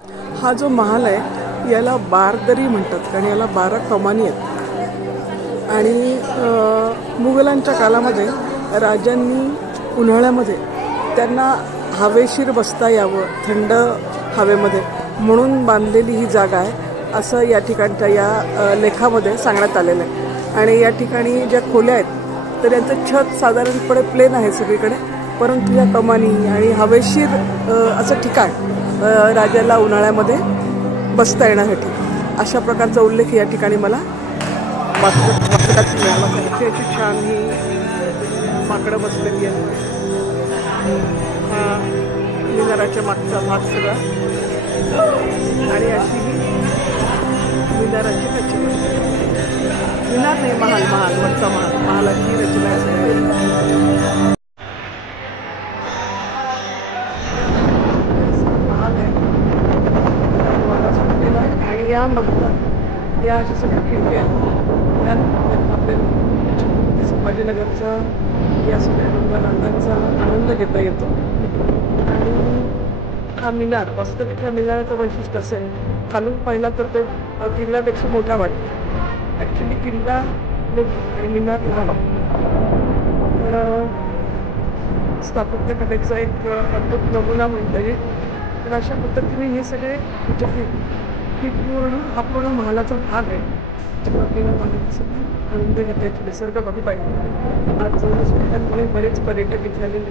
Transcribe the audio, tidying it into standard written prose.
हा जो महाल आहे याला बारदरी म्हणतात कारण याला 12 कमानी आहेत आणि मुघलांच्या काळामध्ये राजांनी उन्हाळ्यामध्ये त्यांना हवेशीर बसता यावं थंड हवेमध्ये म्हणून बांधलेली ही जागा आहे असं या ठिकाणच्या या लेखामध्ये सांगण्यात आलेलं आहे। आणि या ठिकाणी ज्या खोल्या आहेत तर यांचं छत साधारणपणे प्लेन आहे सगळीकडे, परंतु या कमानी आणि हवेशीर असं ठिकाण राजाला उन्हाळ्यामध्ये बसता येण्यासाठी अशा प्रकारचा उल्लेख या ठिकाणी मला वाचकात मिळाला। अशी छान ही माकडं बसलेली आहेत। हा मिनाराच्या मागचा भाग सगळा आणि अशी ही मिनाराची रचना, मिनार नाही महाल, वरचा महालाची रचना आहे। आणि या मधून या अशा सगळ्या खिडकी आहेत आपल्याला संभाजीनगरचा या सगळ्या रंगाचा आनंद घेता येतो। आणि हा मिनार वास्तविक ह्या मिनाराचं वैशिष्ट्य असं आहे, खालून पाहिला तर ते किल्ल्यापेक्षा मोठा वाटतो। ॲक्च्युली किल्ला आणि मिनार लहान स्थापत्यकलेचा एक अद्भुत नमुना म्हणता येईल। तर अशा पद्धतीने हे सगळे जे ही पूर्ण महालाचा भाग आहे जेव्हा आपल्याला आनंद घेता येतो, निसर्ग बघू पाहिजे। आज बरेच पर्यटक इथे आलेले